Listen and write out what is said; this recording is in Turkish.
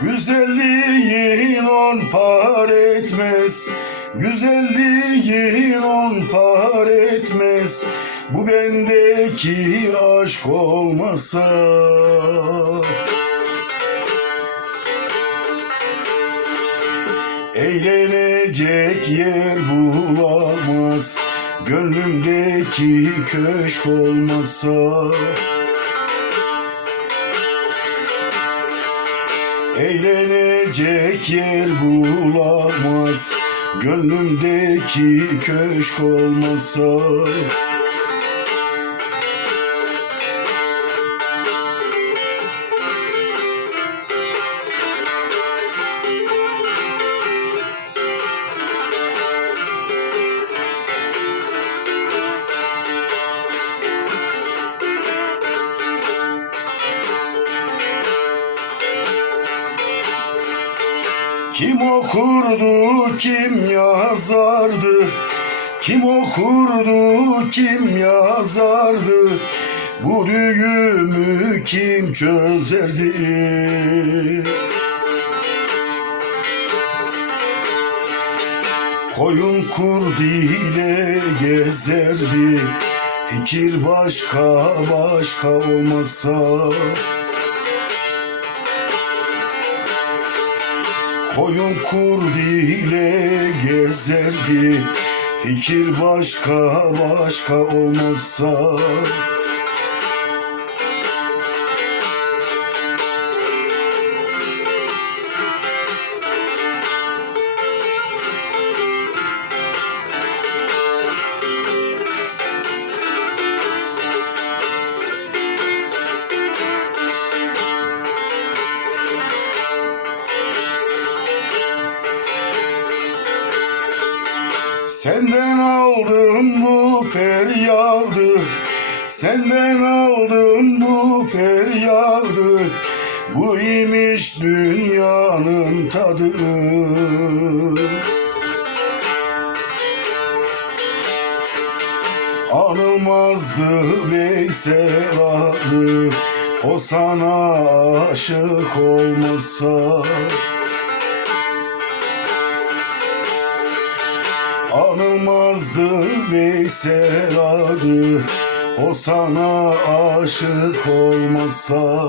Güzelliğin on par etmez. Güzelliğin on par etmez. Bu bendeki aşk olmasa. Eğlenecek yer bulamaz. Gönlümdeki köşk olmasa Eğlenecek yer bulamaz. Gönlümdeki köşk olmasa Kim okurdu, kim yazardı? Kim okurdu, kim yazardı? Bu düğümü kim çözerdi? Koyun kurd ile gezerdi Fikir başka başka olmasa Koyun kurd ile gezerdi. Fikir başka başka olmazsa Senden aldım bu feryadı. Senden aldım bu feryadı. Bu imiş dünyanın tadı. Anılmazdı Veysel adı. O sana aşık olmasa Veysel adı O sana aşık olmasa